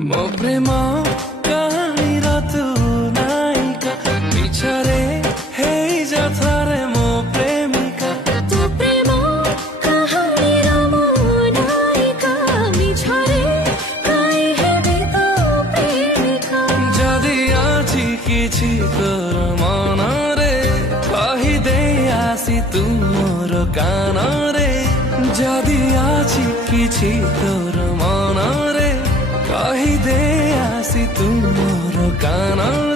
ମୋ ପ୍ରେମ କାହାଣୀର ତୁ ନାୟିକା ମିଛରେ ହେଇଯା ଥରେ ମୋ ପ୍ରେମିକା। ତୁ ପ୍ରେମ କାହାଣୀର ମୋ ନାୟିକା ମିଛରେ କାହିଁ ହେବି ତୋ ପ୍ରେମିକା। ଯଦି ଅଛି କିଛି ତୋର ମନରେ କହିଦେ ଆସି ତୁ ମୋର କାନରେ। ଯଦି ଅଛି କିଛି ତୋର ମନରେ କହିଦେ ଆସି ତୁ ମୋର କାନରେ।